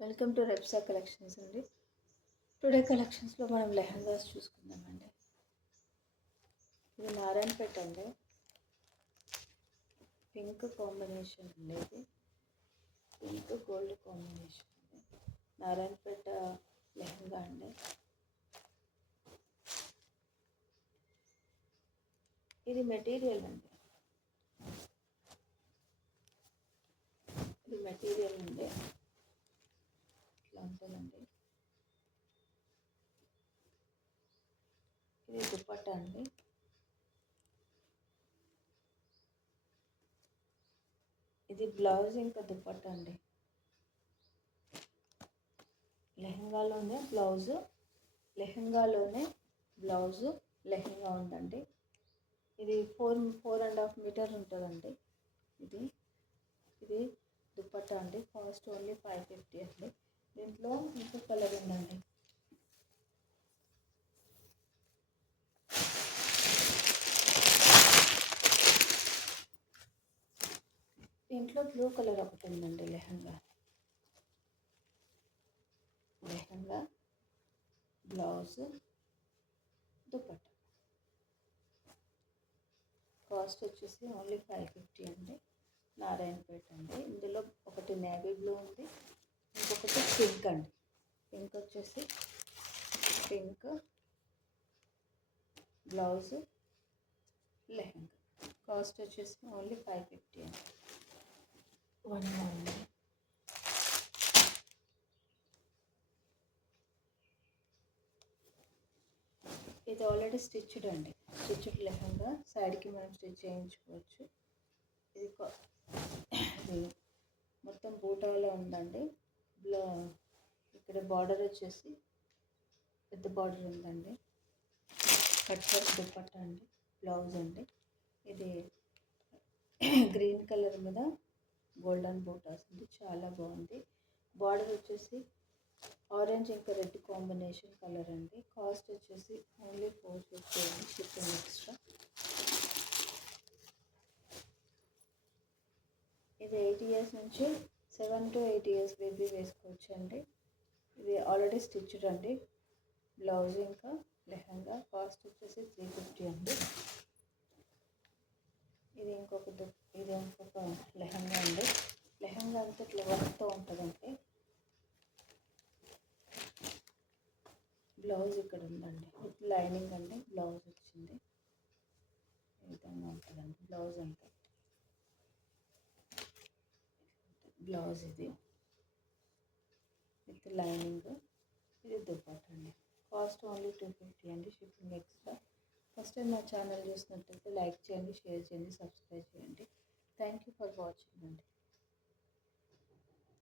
Welcome to రెప్సా collections అండి. Today కలెక్షన్స్లో మనం లెహంగాస్ చూసుకుందామండి. ఇది నారాయణపేట అండి, పింక్ కాంబినేషన్ అండి. ఇది పింక్ గోల్డ్ కాంబినేషన్ అండి. నారాయణపేట లెహంగా అండి. ఇది మెటీరియల్ అండి, ఇది మెటీరియల్ అండి. ఇట్లా ఉంటుందండి. ఇది దుపట్టా అండి. ఇది బ్లౌజ్ ఇంకా దుపట్టా అండి. లెహంగాలోనే బ్లౌజు, లెహంగాలోనే బ్లౌజు లెహంగా ఉందండి. ఇది 4.5 మీటర్ ఉంటుందండి. ఇది ఇది దుపట్టా అండి. కాస్ట్ ఓన్లీ 550 అండి. దీంట్లో ఇంకో కలర్ ఉందండి. దీంట్లో బ్లూ కలర్ ఒకటి ఉందండి. లెహంగా బ్లౌజ్ దుపట్టా కాస్ట్ వచ్చేసి ఓన్లీ 550 అండి. నారాయణపేట అండి. ఇందులో ఒకటి నేవీ బ్లూ ఉంది, ఇంకొకటి పింక్ అండి. పింక్ వచ్చేసి పింక్ బ్లౌజ్ లెహంగా కాస్ట్ వచ్చేసి ఓన్లీ 550 అండి. వన్ అండి. ఇది ఆల్రెడీ స్టిచ్డ్ అండి. స్టిచ్డ్ లెహంగా సైడ్కి మనం స్టిచ్ చేయించుకోవచ్చు. ఇది మొత్తం బూటాలో ఉందండి. ఇక్కడ బార్డర్ వచ్చేసి పెద్ద బార్డర్ ఉందండి. కట్ వర్క్ దుపట్టా అండి. బ్లౌజ్ అండి. ఇది గ్రీన్ కలర్ మీద గోల్డెన్ బూటాస్ అండి. చాలా బాగుంది. బార్డర్ వచ్చేసి ఆరెంజ్ ఇంకా రెడ్ కాంబినేషన్ కలర్ అండి. కాస్ట్ వచ్చేసి ఓన్లీ 450 అండి. Shipping extra. ఇది 8 ఇయర్స్ నుంచి 7 to 8 ఇయర్స్ బేబీ వేసుకోవచ్చు అండి. ఇది ఆల్రెడీ స్టిచ్డ్ అండి. బ్లౌజ్ ఇంకా లెహంగా కాస్ట్ వచ్చేసి 350 అండి. ఇది ఇంకొక లెహంగా అండి. లెహంగా అంతా ఇట్లా వర్క్తో ఉంటుందండి. బ్లౌజ్ ఇక్కడ ఉందండి. విత్ లైనింగ్ అండి. బ్లౌజ్ వచ్చింది. ఈ విధంగా ఉంటుందండి బ్లౌజ్ అంతా. బ్లౌజ్ ఇది విత్ లైనింగ్. ఇది దుపట్టా అండి. కాస్ట్ ఓన్లీ 250 అండి. Shipping extra. ఫస్ట్ టైం నా ఛానల్ చూసినట్లయితే లైక్ చేయండి, షేర్ చేయండి, సబ్స్క్రైబ్ చేయండి.